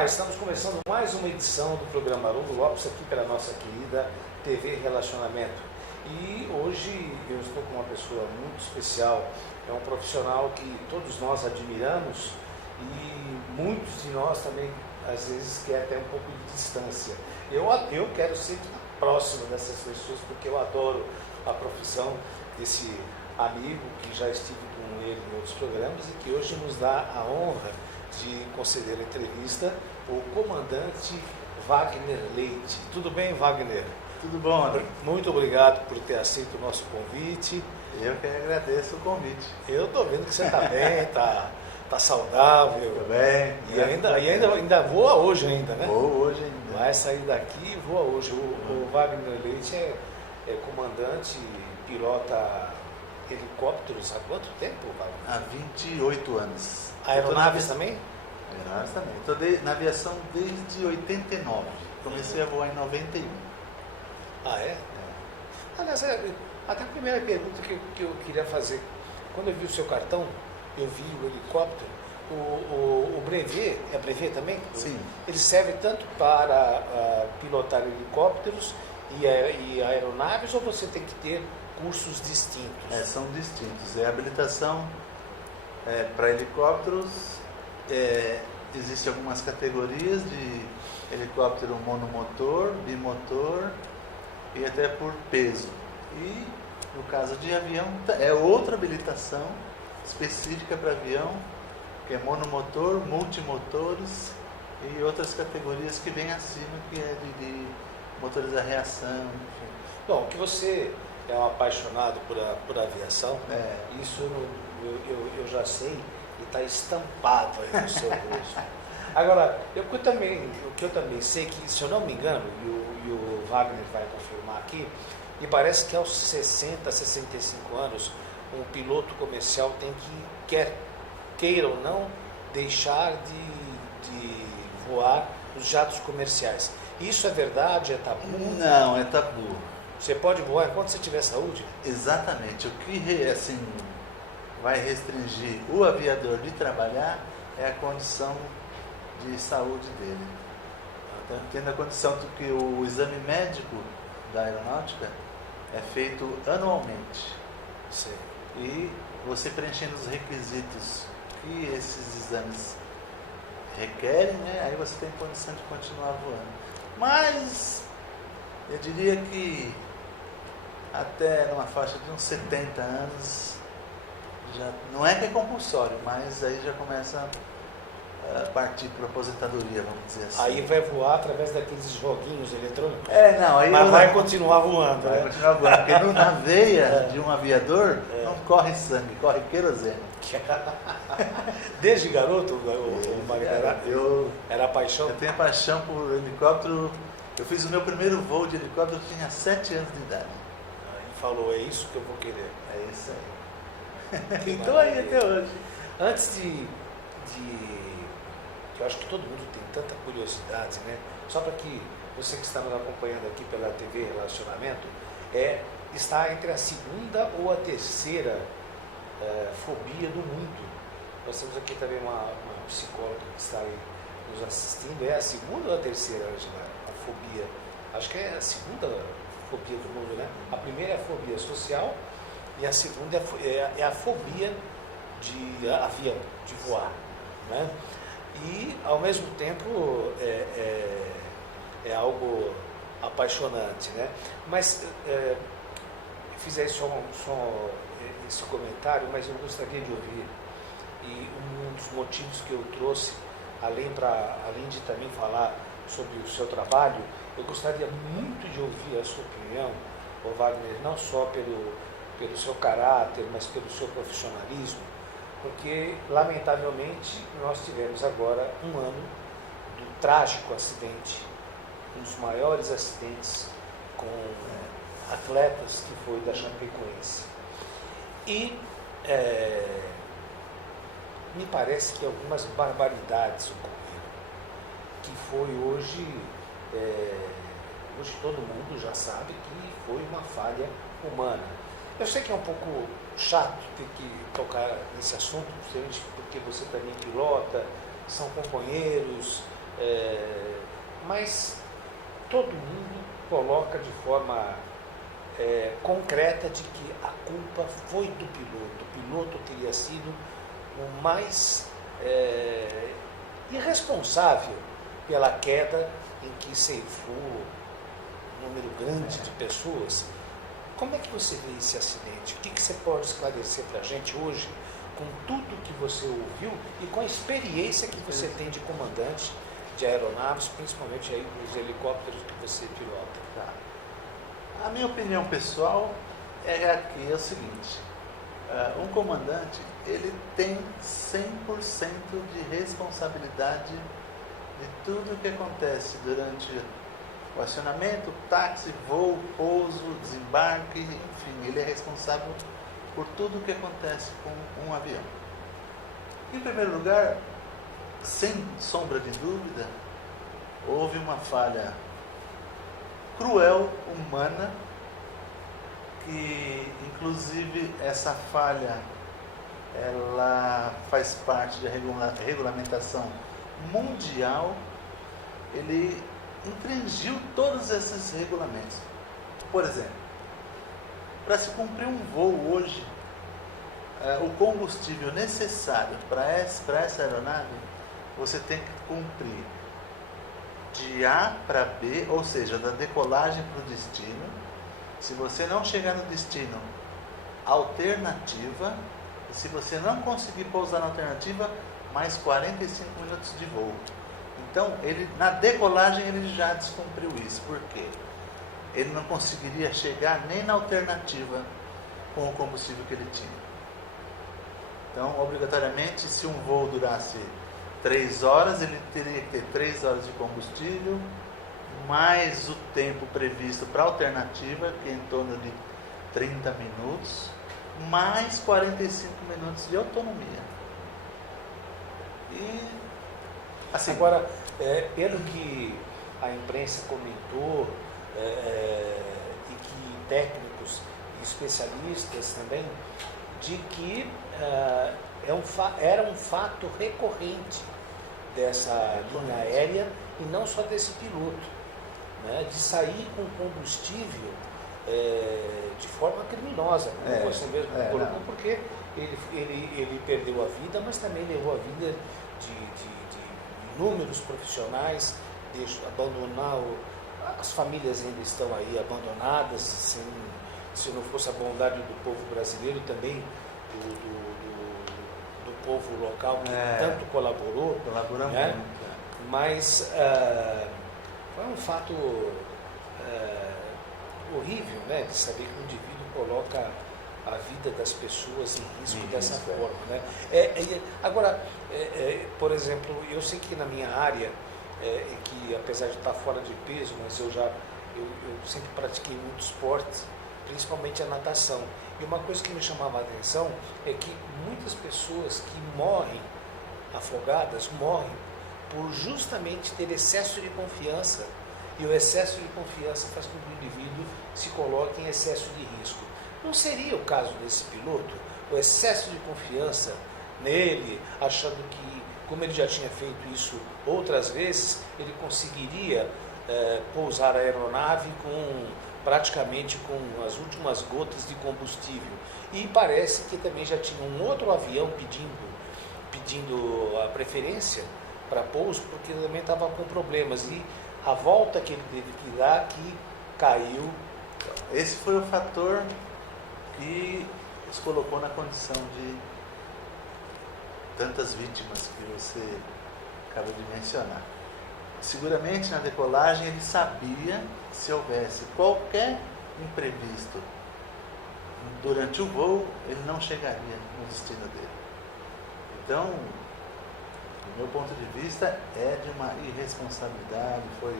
Olá, estamos começando mais uma edição do programa Haroldo Lopes aqui pela nossa querida TV Relacionamento. E hoje eu estou com uma pessoa muito especial, é um profissional que todos nós admiramos e muitos de nós também às vezes quer até um pouco de distância. Eu quero ser próximo dessas pessoas porque eu adoro a profissão desse amigo que já estive com ele em outros programas e que hoje nos dá a honra de conceder a entrevista, o comandante Wagner Leite. Tudo bem, Wagner? Tudo bom, André? Muito obrigado por ter aceito o nosso convite. Eu que agradeço o convite. Eu estou vendo que você está bem, tá saudável. Tudo bem. E ainda voa hoje ainda, né? Vou hoje ainda. Vai sair daqui e voa hoje. O Wagner Leite é comandante, pilota helicópteros há quanto tempo, Wagner? Há 28 anos. Aeronaves também? Aeronaves também. Estou na aviação desde 89. Comecei a voar em 91. Ah, é? Aliás, até a primeira pergunta que eu queria fazer. Quando eu vi o seu cartão, eu vi o helicóptero. O brevet, é brevet também? Sim. Ele serve tanto para pilotar helicópteros e aeronaves, ou você tem que ter cursos distintos? São distintos. É habilitação para helicópteros. Existem algumas categorias de helicóptero monomotor, bimotor e até por peso. E no caso de avião, é outra habilitação específica para avião, que é monomotor, multimotores e outras categorias que vêm acima, que é de motores a reação, enfim. Bom, que você é um apaixonado por aviação, isso eu já sei e está estampado aí no seu rosto. Agora, o que eu também sei que, se eu não me engano, e o Wagner vai confirmar aqui, me parece que aos 60, 65 anos, um piloto comercial tem que, queira ou não, deixar de voar os jatos comerciais. Isso é verdade? É tabu? Não, é tabu. Você pode voar enquanto você tiver saúde? Exatamente. O que vai restringir o aviador de trabalhar é a condição de saúde dele. Então, tendo a condição de que o exame médico da aeronáutica é feito anualmente. Sim. E você preenchendo os requisitos que esses exames requerem, aí você tem condição de continuar voando. Mas eu diria que até numa faixa de uns 70 anos, já, não é que é compulsório, mas aí já começa a partir para a aposentadoria, vamos dizer assim. Aí vai voar através daqueles joguinhos eletrônicos? Mas vai continuar voando, vai continuar voando, porque na veia de um aviador não corre sangue, corre querosene. Desde garoto, o Wagner era paixão? Eu tenho paixão por helicóptero. Eu fiz o meu primeiro voo de helicóptero, eu tinha 7 anos de idade. Ele falou, é isso que eu vou querer. É isso aí. Então aí até hoje. Antes que eu acho que todo mundo tem tanta curiosidade, né? Só para que você que está nos acompanhando aqui pela TV Relacionamento, está entre a segunda ou a terceira fobia do mundo. Nós temos aqui também uma psicóloga que está aí nos assistindo. É a segunda ou a terceira, Angela, a fobia? Acho que é a segunda fobia do mundo, né? A primeira é a fobia social e a segunda é a fobia de avião, de voar, né? E, ao mesmo tempo, é algo apaixonante, né? Mas, fiz aí só esse comentário, mas eu gostaria de ouvir. E um dos motivos que eu trouxe, além de também falar sobre o seu trabalho, eu gostaria muito de ouvir a sua opinião, Wagner, não só pelo seu caráter, mas pelo seu profissionalismo, porque, lamentavelmente, nós tivemos agora um ano do trágico acidente, um dos maiores acidentes com atletas, que foi da Chapecoense. E me parece que algumas barbaridades ocorreram, que foi hoje todo mundo já sabe que foi uma falha humana. Eu sei que é um pouco chato ter que tocar nesse assunto, porque você também pilota, são companheiros, mas todo mundo coloca de forma concreta de que a culpa foi do piloto. O piloto teria sido o mais irresponsável pela queda em que ceifou um número grande de pessoas. Como é que você vê esse acidente? O que você pode esclarecer para a gente hoje, com tudo que você ouviu e com a experiência que você tem de comandante de aeronaves, principalmente aí dos helicópteros que você pilota? Tá. A minha opinião pessoal é o seguinte: um comandante, ele tem 100% de responsabilidade de tudo o que acontece durante o acionamento, táxi, voo, pouso, desembarque, enfim, ele é responsável por tudo o que acontece com um avião. Em primeiro lugar, sem sombra de dúvida, houve uma falha cruel, humana, que inclusive essa falha ela faz parte da regulamentação mundial. Ele infringiu todos esses regulamentos. Por exemplo, para se cumprir um voo hoje, o combustível necessário para essa aeronave, você tem que cumprir de A para B, ou seja, da decolagem para o destino. Se você não chegar no destino, alternativa. E se você não conseguir pousar na alternativa, mais 45 minutos de voo. Então, na decolagem ele já descumpriu isso. Por quê? Ele não conseguiria chegar nem na alternativa com o combustível que ele tinha. Então, obrigatoriamente, se um voo durasse 3 horas, ele teria que ter 3 horas de combustível, mais o tempo previsto para a alternativa, que é em torno de 30 minutos, mais 45 minutos de autonomia. E assim, agora, pelo que a imprensa comentou, e que técnicos e especialistas também, de que era um fato recorrente dessa linha aérea, e não só desse piloto, né, de sair com combustível de forma criminosa, como você mesmo colocou, porque ele perdeu a vida, mas também levou a vida de inúmeros profissionais, abandonar as famílias ainda estão aí abandonadas, se não fosse a bondade do povo brasileiro, também do povo local que tanto colaborou, né? Muito. Mas foi um fato horrível, né, de saber que o indivíduo coloca a vida das pessoas em risco dessa forma, né? Agora, por exemplo, eu sei que na minha área, que apesar de estar fora de peso, mas eu sempre pratiquei muito esporte, principalmente a natação. E uma coisa que me chamava a atenção é que muitas pessoas que morrem afogadas morrem por justamente ter excesso de confiança, e o excesso de confiança faz com que o indivíduo se coloque em excesso de risco. Não seria o caso desse piloto? O excesso de confiança nele, achando que, como ele já tinha feito isso outras vezes, ele conseguiria pousar a aeronave praticamente com as últimas gotas de combustível. E parece que também já tinha um outro avião pedindo a preferência para pouso, porque ele também estava com problemas. E a volta que ele teve que dar, que caiu. Esse foi o fator que os colocou na condição de tantas vítimas que você acaba de mencionar. Seguramente na decolagem ele sabia que se houvesse qualquer imprevisto durante o voo, ele não chegaria no destino dele. Então, do meu ponto de vista, é de uma irresponsabilidade, foi,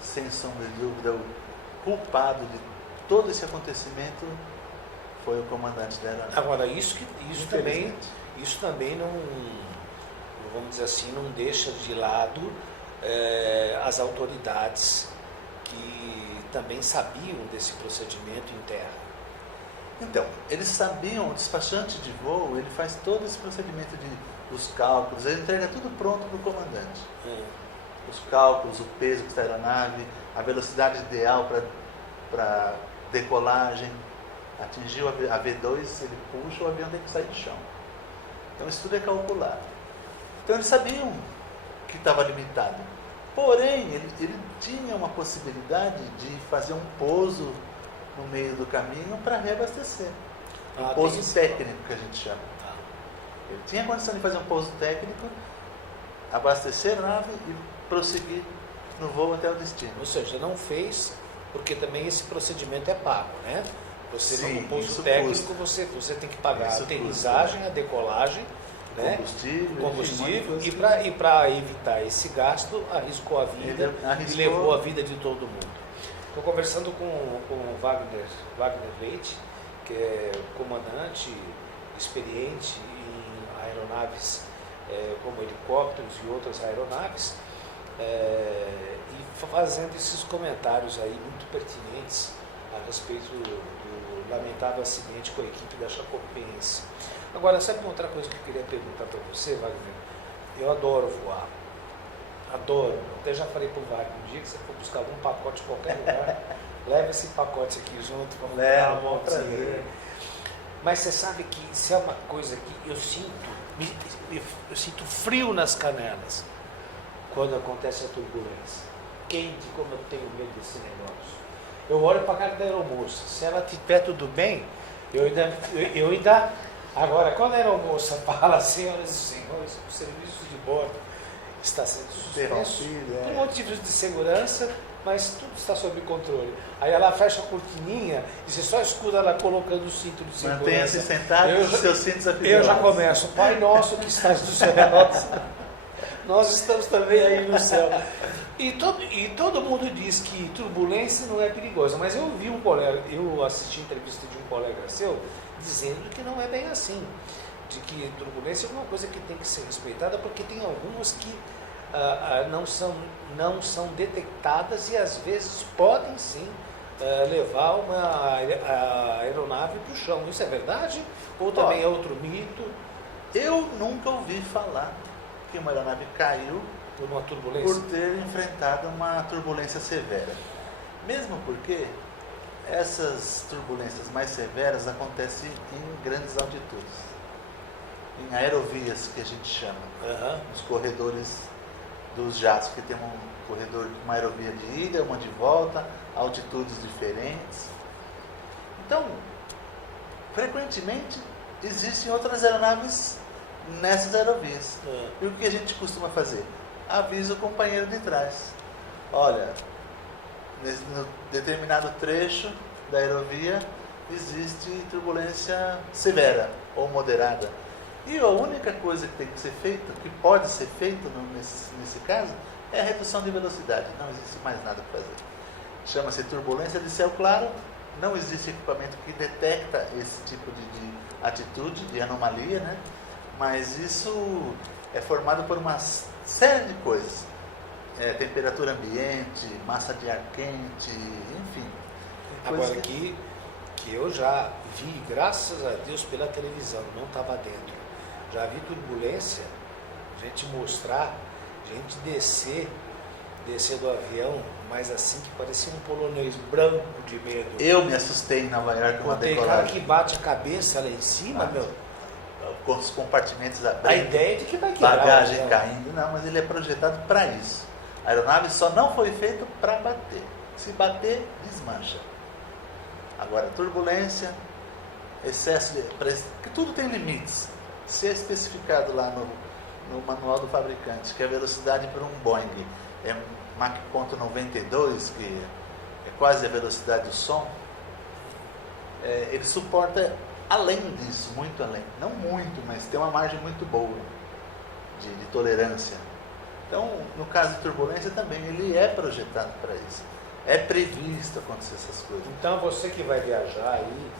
sem sombra de dúvida, o culpado de todo esse acontecimento foi o comandante da aeronave. Agora, isso também não, vamos dizer assim, não deixa de lado as autoridades que também sabiam desse procedimento em terra. Então, eles sabiam, o despachante de voo, ele faz todo esse procedimento dos cálculos, ele entrega tudo pronto para o comandante. os cálculos, o peso da aeronave, a velocidade ideal para decolagem. Atingiu a V2, ele puxa, o avião tem que sair do chão. Então isso tudo é calculado. Então eles sabiam que estava limitado. Porém, ele tinha uma possibilidade de fazer um pouso no meio do caminho para reabastecer. Um pouso técnico, que a gente chama. Ele tinha condição de fazer um pouso técnico, abastecer a nave e prosseguir no voo até o destino. Ou seja, não fez, porque também esse procedimento é pago, né? Você Sim, no pouso isso técnico, você tem que pagar Isso a aterrissagem, a decolagem, né? Combustível, e para evitar esse gasto, arriscou a vida e levou a vida de todo mundo. Estou conversando com o Wagner Leite, que é comandante experiente em aeronaves como helicópteros e outras aeronaves, e fazendo esses comentários aí muito pertinentes a respeito do lamentável acidente com a equipe da Chapecoense. Agora, sabe uma outra coisa que eu queria perguntar para você, Wagner? Eu adoro voar. Adoro. Até já falei para o Wagner, um dia que você for buscar algum pacote em qualquer lugar, leva esse pacote aqui junto, vamos dar uma voltinha. Mas você sabe que isso é uma coisa que eu sinto frio nas canelas quando acontece a turbulência. Quente, como eu tenho medo desse negócio. Eu olho para a cara da aeromoça. Se ela estiver tudo bem, eu ainda. Agora, quando a aeromoça fala, senhoras e senhores, o serviço de bordo está sendo suspenso por motivos de segurança, mas tudo está sob controle. Aí ela fecha a cortininha e você só escuta ela colocando o cinto de segurança. Mantenha-se sentado com seus cintos afiados. Eu já começo. Pai nosso que estás no céu, nós estamos também aí no céu. E todo mundo diz que turbulência não é perigosa, mas eu assisti a entrevista de um colega seu dizendo que não é bem assim, de que turbulência é uma coisa que tem que ser respeitada, porque tem algumas que não são detectadas e às vezes podem sim levar uma aeronave para o chão. Isso é verdade? Ou também é outro mito? Eu nunca ouvi falar que uma aeronave caiu por uma turbulência, por ter enfrentado uma turbulência severa. Mesmo porque essas turbulências mais severas acontecem em grandes altitudes, em aerovias que a gente chama, nos corredores dos jatos, que tem um corredor, uma aerovia de ida, uma de volta, altitudes diferentes. Então, frequentemente existem outras aeronaves nessas aerovias. E o que a gente costuma fazer? Avisa o companheiro de trás. Olha, no determinado trecho da aerovia existe turbulência severa ou moderada. E a única coisa que tem que ser feita, que pode ser feita nesse caso, é a redução de velocidade. Não existe mais nada para fazer. Chama-se turbulência de céu claro. Não existe equipamento que detecta esse tipo de atitude, de anomalia, né? Mas isso é formado por uma série de coisas. Temperatura ambiente, massa de ar quente, enfim. Agora que eu já vi, graças a Deus, pela televisão, não estava dentro. Já vi turbulência, gente mostrar, gente descer do avião, mas assim que parecia um polonês branco de medo. Eu me assustei em Nova York com uma Tem decolagem. cara que bate a cabeça lá em cima, meu. Com os compartimentos abertos. A ideia é de que vai quebrar. Bagagem caindo, não, mas ele é projetado para isso. A aeronave só não foi feita para bater. Se bater, desmancha. Agora, turbulência, excesso de... que tudo tem limites. Se é especificado lá no manual do fabricante que a velocidade para um Boeing é Mach 92, que é quase a velocidade do som, ele suporta além disso, muito além. Não muito, mas tem uma margem muito boa de tolerância. Então, no caso de turbulência também, ele é projetado para isso. É previsto acontecer essas coisas. Então, você que vai viajar aí,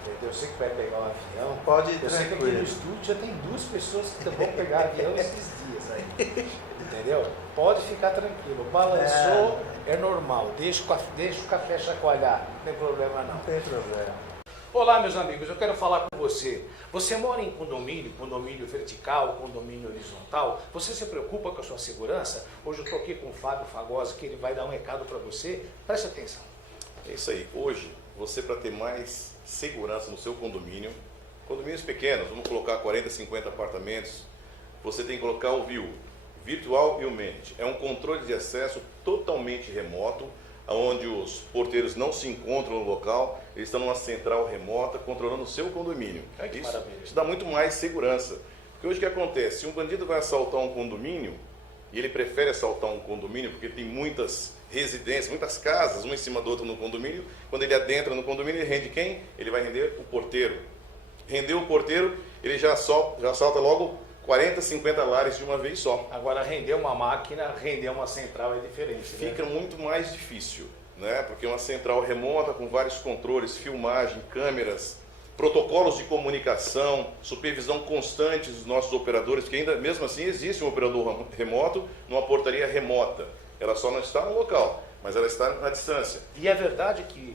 entendeu? Você que vai pegar um avião, pode ir eu sei que aqui tranquilo. no estúdio já tem 2 pessoas que vão pegar avião esses dias aí. Entendeu? Pode ficar tranquilo. Balançou, é normal. Deixa o café chacoalhar. Não tem problema não. Não tem problema. Olá, meus amigos, eu quero falar com você. Você mora em condomínio vertical, condomínio horizontal? Você se preocupa com a sua segurança? Hoje eu estou aqui com o Fábio Fagosi, que ele vai dar um recado para você. Preste atenção. É isso aí. Hoje, você para ter mais segurança no seu condomínios pequenos, vamos colocar 40, 50 apartamentos, você tem que colocar o VIU, Virtual Humidity. É um controle de acesso totalmente remoto, onde os porteiros não se encontram no local, eles estão numa central remota controlando o seu condomínio. Isso dá muito mais segurança. Porque hoje o que acontece? Se um bandido vai assaltar um condomínio, e ele prefere assaltar um condomínio porque tem muitas residências, muitas casas, uma em cima do outro no condomínio, quando ele adentra no condomínio, ele rende quem? Ele vai render o porteiro. Rendeu o porteiro, ele já assalta logo 40, 50 lares de uma vez só. Agora, render uma máquina, render uma central é diferente. Fica muito mais difícil, né? Porque uma central remota com vários controles, filmagem, câmeras, protocolos de comunicação, supervisão constante dos nossos operadores, porque ainda mesmo assim existe um operador remoto numa portaria remota. Ela só não está no local, mas ela está na distância. E é verdade que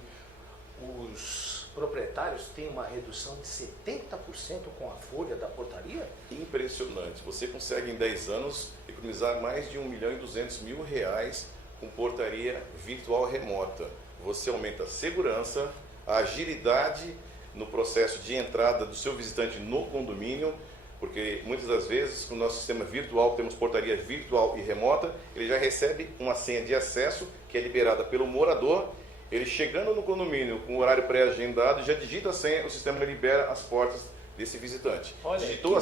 os proprietários têm uma redução de 70% com a folha da portaria? Impressionante. Você consegue em 10 anos economizar mais de R$1.200.000 com portaria virtual remota. Você aumenta a segurança, a agilidade no processo de entrada do seu visitante no condomínio, porque muitas das vezes, com o nosso sistema virtual, temos portaria virtual e remota, ele já recebe uma senha de acesso que é liberada pelo morador. Ele chegando no condomínio com o horário pré-agendado, já digita a senha, o sistema libera as portas desse visitante. Olha, digitou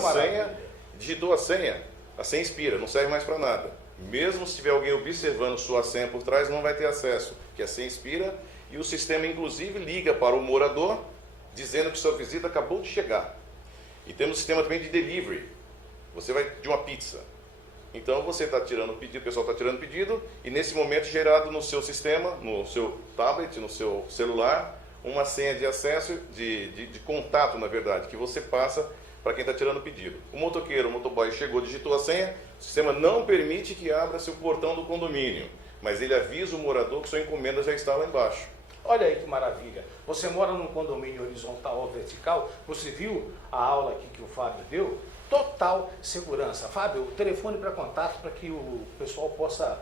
a senha expira, não serve mais para nada. Mesmo se tiver alguém observando sua senha por trás, não vai ter acesso, que a senha expira e o sistema inclusive liga para o morador, dizendo que sua visita acabou de chegar. E temos um sistema também de delivery. Você vai de uma pizza. Então você está tirando o pedido, o pessoal está tirando o pedido, e nesse momento gerado no seu sistema, no seu tablet, no seu celular, uma senha de acesso, de contato, na verdade, que você passa para quem está tirando o pedido. O motoqueiro, o motoboy chegou, digitou a senha, o sistema não permite que abra seu portão do condomínio, mas ele avisa o morador que sua encomenda já está lá embaixo. Olha aí que maravilha. Você mora num condomínio horizontal ou vertical, você viu a aula aqui que o Fábio deu? Total segurança. Fábio, o telefone para contato para que o pessoal possa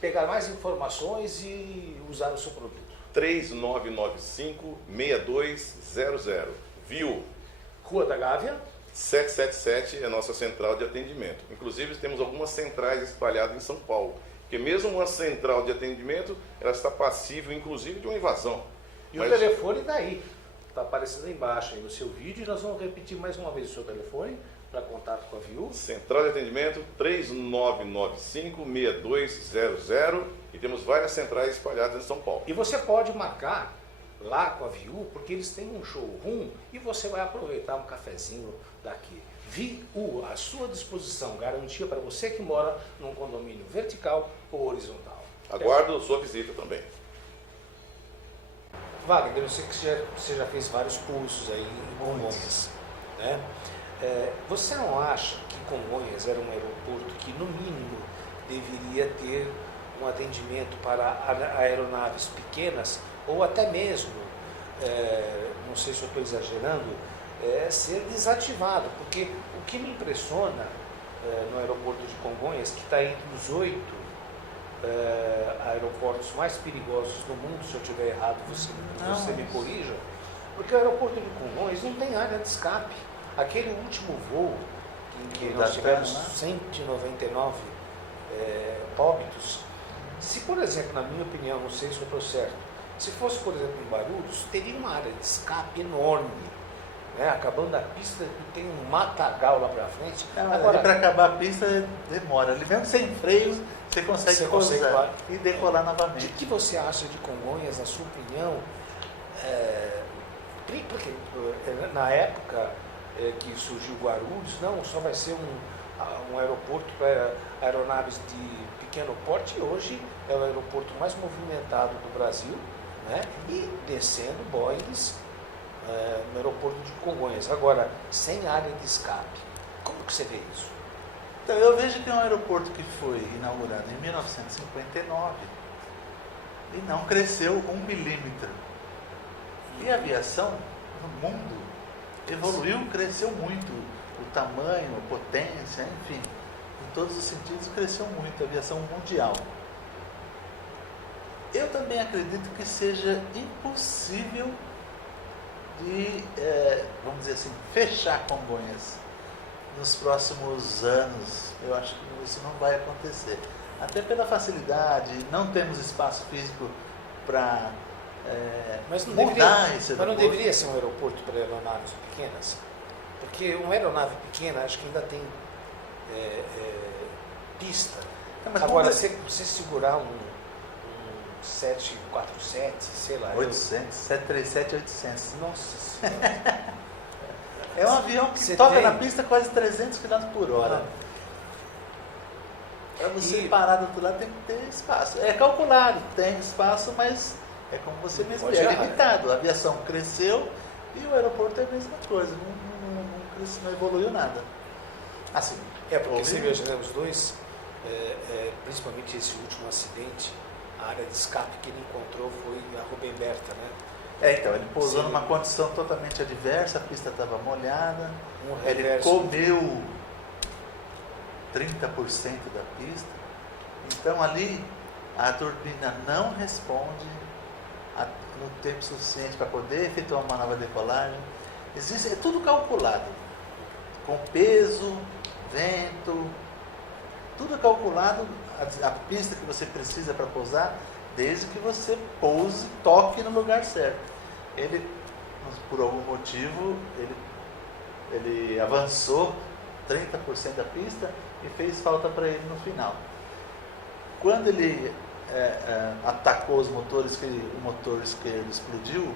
pegar mais informações e usar o seu produto. 3995-6200. Viu? Rua da Gávea 777 é a nossa central de atendimento. Inclusive temos algumas centrais espalhadas em São Paulo. Porque mesmo uma central de atendimento, ela está passível inclusive de uma invasão. E o telefone daí está aparecendo aí embaixo aí no seu vídeo, e nós vamos repetir mais uma vez o seu telefone para contato com a VIU. Central de atendimento 3995-6200, e temos várias centrais espalhadas em São Paulo. E você pode marcar lá com a VIU, porque eles têm um showroom e você vai aproveitar um cafezinho daqui. VIU, à sua disposição, garantia para você que mora num condomínio vertical ou horizontal. Aguardo sua visita também. Wagner, eu sei que você já fez vários cursos aí em Congonhas, né? Você não acha que Congonhas era um aeroporto que, no mínimo, deveria ter um atendimento para aeronaves pequenas, ou até mesmo, não sei se eu estou exagerando, ser desativado? Porque o que me impressiona no aeroporto de Congonhas, que está entre os 8 aeroportos mais perigosos do mundo, se eu estiver errado, você me corrija, porque o aeroporto de Congonhas não tem área de escape. Aquele último voo em que nós tivemos 199 óbitos, se, por exemplo, na minha opinião, não sei se eu estou certo, se fosse, por exemplo, em Guarulhos, teria uma área de escape enorme, né? Acabando a pista, tem um matagal lá para frente. Agora, para acabar a pista, demora. Ele mesmo sem freio, você consegue pousar e decolar novamente. O que você acha de Congonhas, na sua opinião? Porque na época que surgiu Guarulhos, não, só vai ser um aeroporto para aeronaves de pequeno porte, e hoje é o aeroporto mais movimentado do Brasil, né? E descendo Boeings no aeroporto de Congonhas. Agora, sem área de escape, como que você vê isso? Então, eu vejo que é um aeroporto que foi inaugurado em 1959 e não cresceu 1 milímetro. E a aviação o mundo evoluiu, cresceu muito. O tamanho, a potência, enfim, em todos os sentidos cresceu muito a aviação mundial. Eu também acredito que seja impossível de, vamos dizer assim, fechar Congonhas nos próximos anos. Eu acho que isso não vai acontecer. Até pela facilidade, não temos espaço físico para mudar esse aeroporto. Mas não deveria ser um aeroporto para aeronaves pequenas? Porque uma aeronave pequena, acho que ainda tem pista. Agora, se você segurar um 747, sei lá... 800, 737, 800. Nossa Senhora. É um avião que toca na pista quase 300 km por hora. Para você parar do outro lado tem que ter espaço. É calculado, tem espaço, mas é como você mesmo diz, é limitado. A aviação cresceu e o aeroporto é a mesma coisa, não evoluiu nada. Assim, porque você veja, né, os dois, principalmente esse último acidente, a área de escape que ele encontrou foi a Rubem Berta, né? Então, ele pousou numa condição totalmente adversa, a pista estava molhada, ele comeu 30% da pista, então ali a turbina não responde no tempo suficiente para poder efetuar uma nova decolagem. É tudo calculado, com peso, vento, tudo calculado, a pista que você precisa para pousar, desde que você pouse, toque no lugar certo. Ele, por algum motivo, ele avançou 30% da pista e fez falta para ele no final. Quando ele atacou os motores, o motor esquerdo explodiu,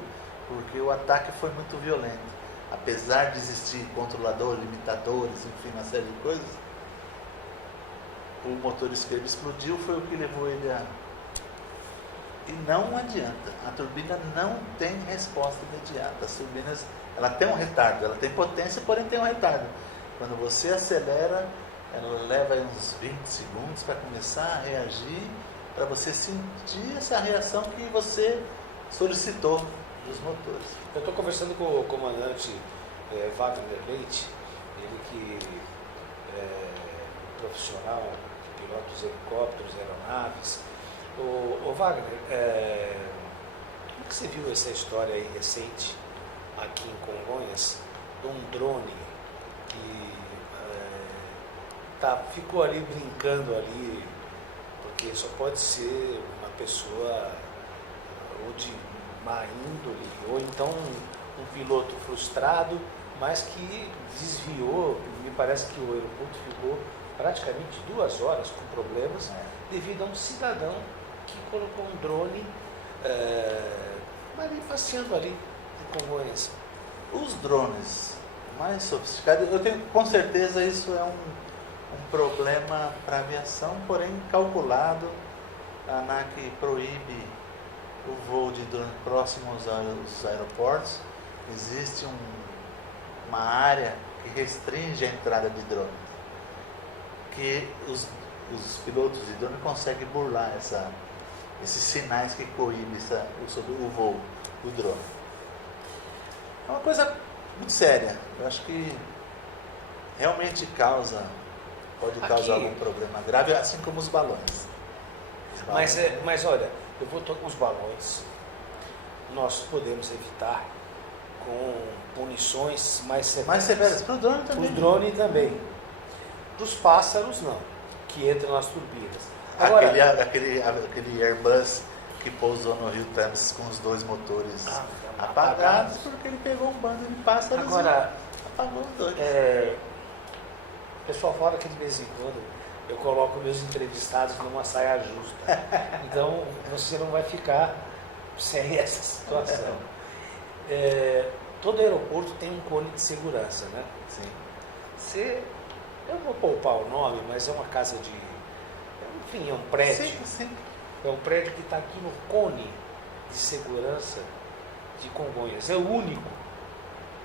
porque o ataque foi muito violento. Apesar de existir controlador, limitadores, enfim, uma série de coisas, o motor esquerdo explodiu, foi o que levou ele a... E não adianta, a turbina não tem resposta imediata. As turbinas, ela tem um retardo, ela tem potência, porém tem um retardo. Quando você acelera, ela leva uns 20 segundos para começar a reagir, para você sentir essa reação que você solicitou dos motores. Eu estou conversando com o comandante Wagner Leite, ele que é profissional, pilota os helicópteros, aeronaves. Ô Wagner, como que você viu essa história aí recente, aqui em Congonhas, de um drone que ficou ali brincando ali, porque só pode ser uma pessoa ou de má índole, ou então um piloto frustrado, mas que desviou. Me parece que o aeroporto ficou praticamente 2 horas com problemas devido a um cidadão que colocou um drone ali passeando ali em Congonhas. Os drones mais sofisticados, com certeza isso é um problema para a aviação, porém calculado. A ANAC proíbe o voo de drone próximos aos aeroportos. Existe uma área que restringe a entrada de drone, que os pilotos de drone conseguem burlar esses sinais que coíbem sobre o voo do drone. É uma coisa muito séria. Eu acho que realmente pode causar algum problema grave, assim como os balões. Mas olha, eu vou tocar os balões. Nós podemos evitar com punições mais severas. Mais severas para o drone também. Para o drone também. Para os pássaros não, que entram nas turbinas. Agora, aquele Airbus que pousou no Rio Thames com os 2 motores apagados, porque ele pegou um bando de pássaros e apagou os 2. O pessoal fala que de vez em quando eu coloco meus entrevistados numa saia justa. Então você não vai ficar sem essa situação. Todo aeroporto tem um cone de segurança, né? Sim. Eu vou poupar o nome, mas é uma casa de... Enfim, é um prédio. Sim. É um prédio que está aqui no cone de segurança de Congonhas. É o único,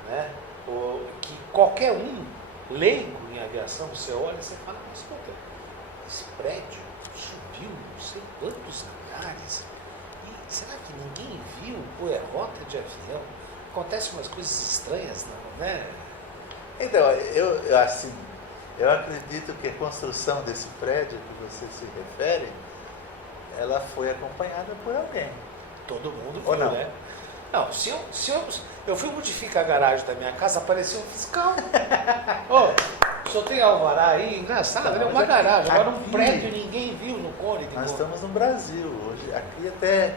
né? Que qualquer leigo em aviação, você olha e você fala, mas escuta, esse prédio subiu não sei quantos andares, e será que ninguém viu? Ou é rota de avião? acontecem umas coisas estranhas, não, né? Então, eu acredito que a construção desse prédio que você se refere, ela foi acompanhada por alguém. Todo mundo Ou viu, não? né? Não, se eu fui modificar a garagem da minha casa, apareceu um fiscal. Ô, só tem alvará aí, engraçado, Não, é uma mas garagem, agora um aqui- prédio ninguém viu no cone. Nós estamos no Brasil hoje, aqui até.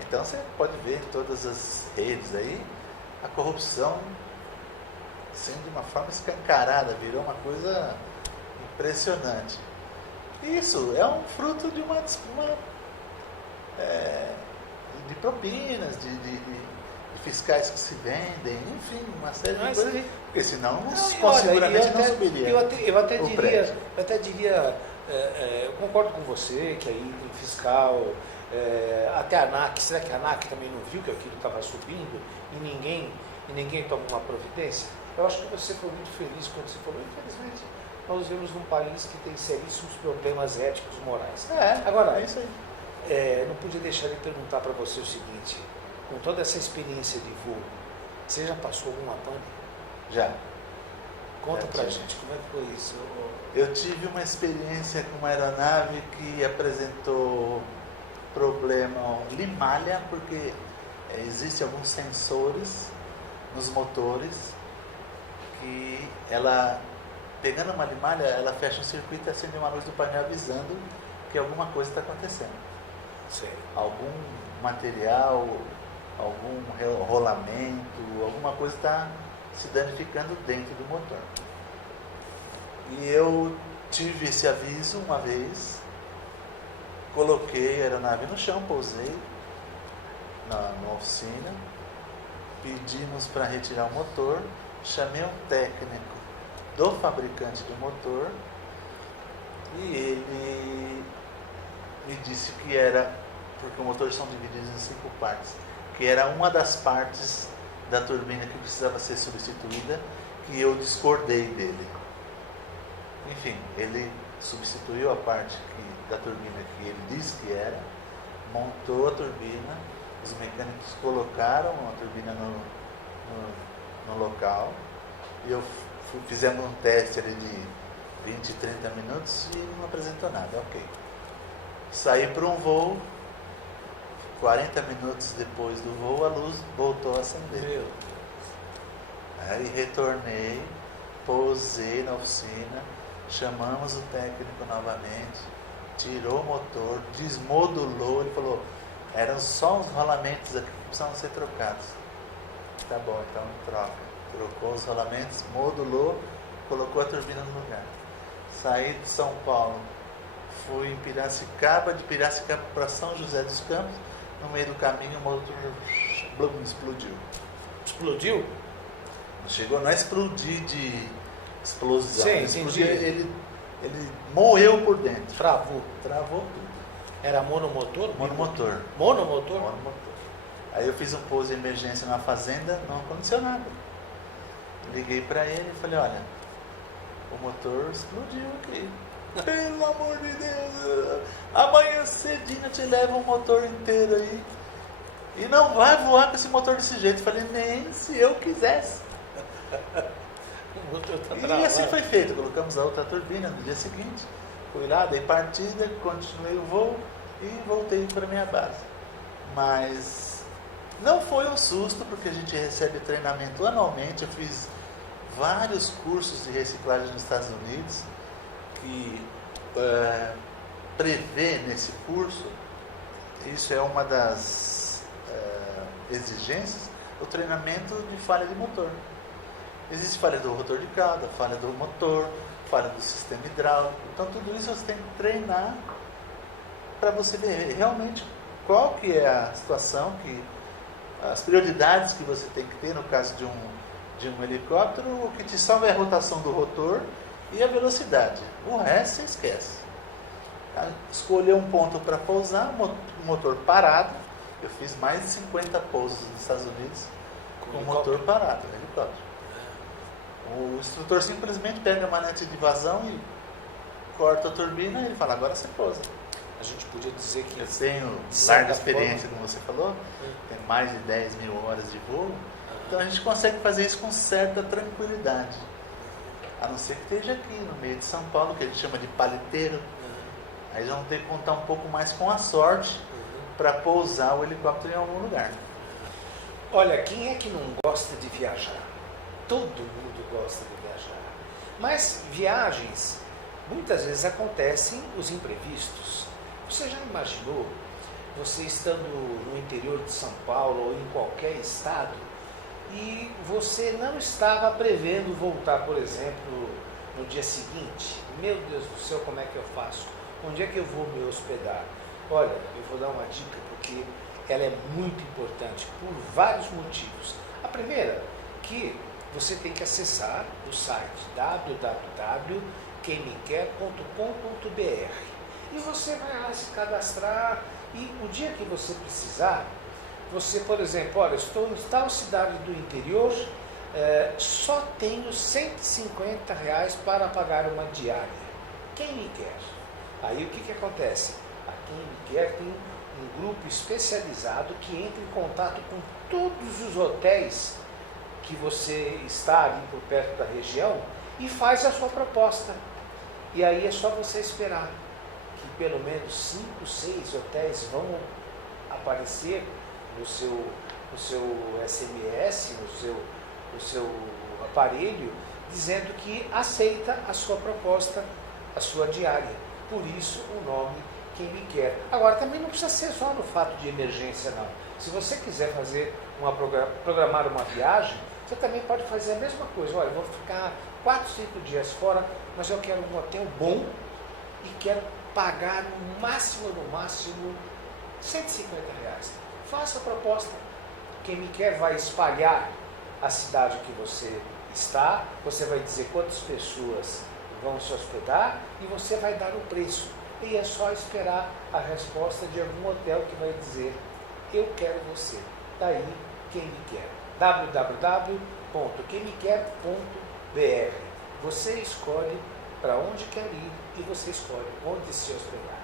Então você pode ver em todas as redes aí a corrupção sendo de uma forma escancarada, virou uma coisa impressionante. Isso é um fruto de de propinas, de fiscais que se vendem, enfim, uma série de Mas coisas. aí- Porque senão Olha, seguramente não subiria. eu até o diria, prédio. eu concordo com você que aí tem fiscal, até a ANAC, será que a ANAC também não viu que aquilo estava subindo e ninguém toma uma providência? Eu acho que você foi muito feliz quando você falou, infelizmente, nós vivemos num país que tem seríssimos problemas éticos morais. Agora, É isso aí. não podia deixar de perguntar para você o seguinte, com toda essa experiência de voo, você já passou alguma pane? Já. Conta Já pra tive. gente como é que foi isso. Eu tive uma experiência com uma aeronave que apresentou problema limalha, porque existem alguns sensores nos motores que ela, pegando uma limalha, ela fecha um circuito e acende uma luz do painel avisando que alguma coisa está acontecendo. Sei. Algum material, algum rolamento, alguma coisa está se danificando dentro do motor. E eu tive esse aviso uma vez, coloquei a aeronave no chão, pousei na oficina, pedimos para retirar o motor, chamei um técnico do fabricante do motor e ele me disse que era, porque os motores são divididos em 5 partes, que era uma das partes da turbina que precisava ser substituída, que eu discordei dele. Enfim, ele substituiu a parte da turbina que ele disse que era, montou a turbina, os mecânicos colocaram a turbina no local, e eu fizemos um teste ali de 20, 30 minutos e não apresentou nada, ok. Saí para um voo, 40 minutos depois do voo a luz voltou a acender. Meu Deus. Aí retornei, pousei na oficina, chamamos o técnico novamente, tirou o motor, desmodulou, ele falou, eram só uns rolamentos aqui que precisavam ser trocados. Tá bom, então troca. Trocou os rolamentos, modulou, colocou a turbina no lugar. Saí de São Paulo, fui em Piracicaba, de Piracicaba para São José dos Campos, no meio do caminho o motor blum, explodiu. Explodiu? Chegou não a explodir de explosão, Sim, explodiu, entendi. ele moeu por dentro, Travou. travou tudo. Era monomotor? Monomotor. Monomotor? Monomotor. Aí eu fiz um pouso de emergência na fazenda, não aconteceu nada. Liguei para ele e falei, olha, o motor explodiu aqui. Pelo amor de Deus, amanhã cedinho eu te levo o motor inteiro aí. E não vai voar com esse motor desse jeito. Eu falei, nem se eu quisesse. O motor tá E travado. assim foi feito, colocamos a outra turbina no dia seguinte, fui lá, dei partida, continuei o voo e voltei para minha base. Mas não foi um susto, porque a gente recebe treinamento anualmente. Eu fiz vários cursos de reciclagem nos Estados Unidos, que prevê nesse curso, isso é uma das exigências, o treinamento de falha de motor. Existe falha do rotor de cauda, falha do motor, falha do sistema hidráulico. Então tudo isso você tem que treinar para você ver realmente qual que é a situação, as prioridades que você tem que ter no caso de um helicóptero. O que te salva é a rotação do rotor e a velocidade. O resto você esquece. Escolher um ponto para pousar, o motor parado. Eu fiz mais de 50 pousos nos Estados Unidos com o motor parado, no helicóptero. O instrutor simplesmente pega a manete de vazão e corta a turbina e ele fala, agora você pousa. a gente podia dizer que... Eu tenho de larga certa experiência, forma, como você falou, tem mais de 10 mil horas de voo, então a gente consegue fazer isso com certa tranquilidade. A não ser que esteja aqui no meio de São Paulo, que a gente chama de paliteiro. Aí já vamos ter que contar um pouco mais com a sorte para pousar o helicóptero em algum lugar. Olha, quem é que não gosta de viajar? Todo mundo gosta de viajar. Mas viagens, muitas vezes acontecem os imprevistos. Você já imaginou você estando no interior de São Paulo ou em qualquer estado e você não estava prevendo voltar, por exemplo, no dia seguinte? Meu Deus do céu, como é que eu faço? Onde é que eu vou me hospedar? Olha, eu vou dar uma dica porque ela é muito importante por vários motivos. A primeira, que você tem que acessar o site www.quemmequer.com.br e você vai lá se cadastrar e o dia que você precisar, você, por exemplo, olha, estou em tal cidade do interior, só tenho R$150 para pagar uma diária. Quem me quer? Aí o que acontece? A Quem me quer tem um grupo especializado que entra em contato com todos os hotéis que você está ali por perto da região e faz a sua proposta. E aí é só você esperar que pelo menos 5, 6 hotéis vão aparecer no seu SMS, no seu aparelho, dizendo que aceita a sua proposta, a sua diária. Por isso o nome Quem Me Quer. Agora, também não precisa ser só no fato de emergência, não. Se você quiser programar uma viagem, você também pode fazer a mesma coisa. Olha, eu vou ficar 4, 5 dias fora, mas eu quero um hotel bom e quero pagar no máximo R$150. Faça a proposta. Quem Me Quer vai espalhar a cidade que você está, você vai dizer quantas pessoas vão se hospedar e você vai dar o preço. E é só esperar a resposta de algum hotel que vai dizer: eu quero você. Daí, Quem Me Quer. www.quemmequer.br. Você escolhe para onde quer ir e você escolhe onde se hospedar.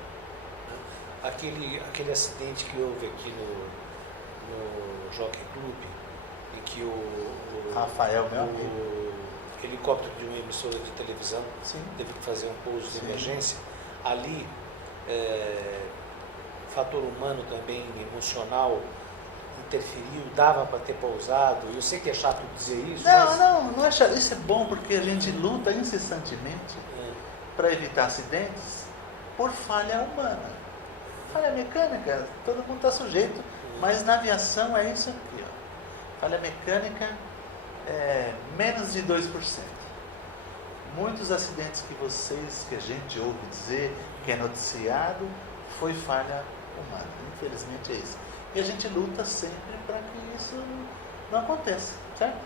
Aquele acidente que houve aqui no Jockey Club, em que o Rafael, meu amigo, o helicóptero de uma emissora de televisão teve que fazer um pouso de emergência. Ali, fator humano também, emocional, interferiu, dava para ter pousado. Eu sei que é chato dizer isso, não é chato. Isso é bom porque a gente luta incessantemente para evitar acidentes por falha humana. Falha mecânica, todo mundo está sujeito, mas na aviação é isso aqui. Ó. Falha mecânica é menos de 2%. Muitos acidentes que a gente ouve dizer, que é noticiado, foi falha humana. Infelizmente é isso. E a gente luta sempre para que isso não aconteça, certo?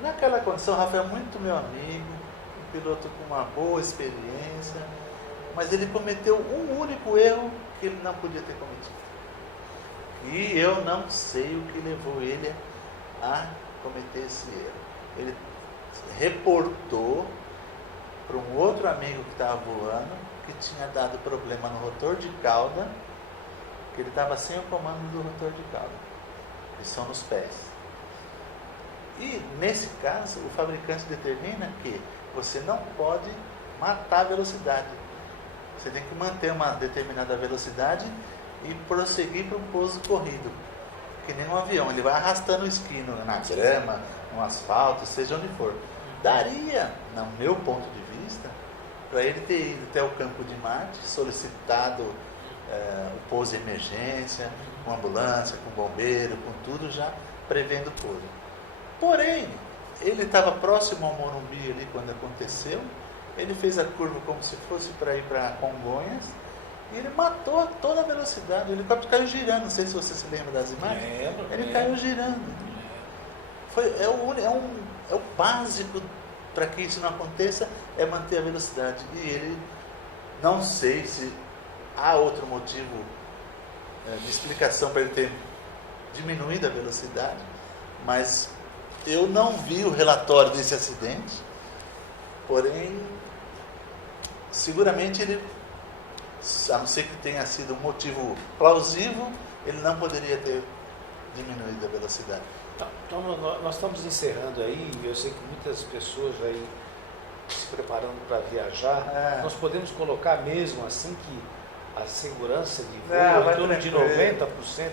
Naquela condição, o Rafael é muito meu amigo, um piloto com uma boa experiência, mas ele cometeu um único erro que ele não podia ter cometido. E eu não sei o que levou ele a cometer esse erro. Ele reportou para um outro amigo que estava voando que tinha dado problema no rotor de cauda, que ele estava sem o comando do rotor de cauda, que são nos pés. E nesse caso, o fabricante determina que você não pode matar a velocidade. Você tem que manter uma determinada velocidade e prosseguir para um pouso corrido, que nem um avião. Ele vai arrastando o esquino na grama, no asfalto, seja onde for. Daria, no meu ponto de vista, para ele ter ido até o campo de Marte, solicitado o pouso de emergência, com ambulância, com bombeiro, com tudo já prevendo o pouso. Porém, ele estava próximo ao Morumbi ali quando aconteceu, ele fez a curva como se fosse para ir para Congonhas, e ele matou a toda a velocidade. O helicóptero caiu girando, não sei se você se lembra das imagens. Ele caiu girando. É o básico para que isso não aconteça, é manter a velocidade. E ele, não sei se há outro motivo de explicação para ele ter diminuído a velocidade, mas eu não vi o relatório desse acidente. Porém, seguramente ele a não ser que tenha sido um motivo plausível, ele não poderia ter diminuído a velocidade. Então, nós estamos encerrando aí, e eu sei que muitas pessoas aí se preparando para viajar. Nós podemos colocar mesmo assim que a segurança de voo é em torno de 90%,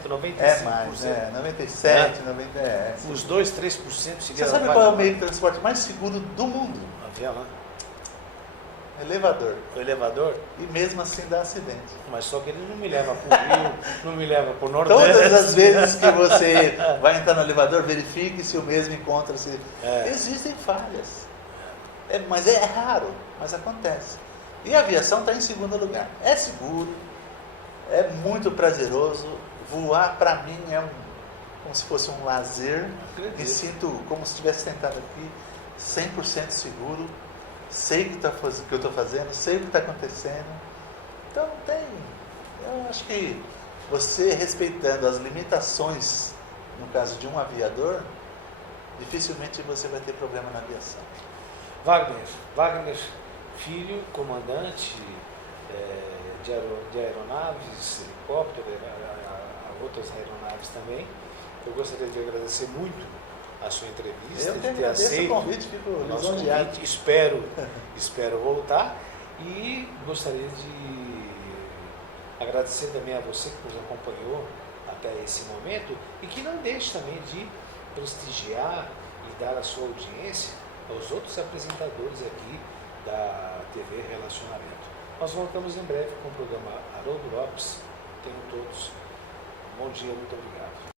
95%. É mais, 97%, 90%. Os 2, 3% seria... Você sabe qual é o meio de transporte mais seguro do mundo? Avião, né? Elevador. O elevador? E mesmo assim dá acidente. Mas só que ele não me leva para o Rio, não me leva para o Nordeste. Todas as vezes que você vai entrar no elevador, verifique se o mesmo encontra-se. Existem falhas. Mas é raro, mas acontece. E a aviação está em segundo lugar. É seguro, é muito prazeroso. Voar, para mim, é como se fosse um lazer. Me sinto como se estivesse sentado aqui, 100% seguro. Sei o que eu estou fazendo, sei o que está acontecendo. Então, eu acho que você respeitando as limitações, no caso de um aviador, dificilmente você vai ter problema na aviação. Wagner Filho, comandante de aeronaves, helicóptero, outras aeronaves também. Eu gostaria de agradecer muito a sua entrevista, Eu de ter aceito o convite, fico o nosso lisonjeado. convite. Espero voltar e gostaria de agradecer também a você que nos acompanhou até esse momento e que não deixe também de prestigiar e dar a sua audiência aos outros apresentadores aqui da TV Relacionamento. Nós voltamos em breve com o programa Haroldo Lopes. Tenham todos um bom dia, muito obrigado.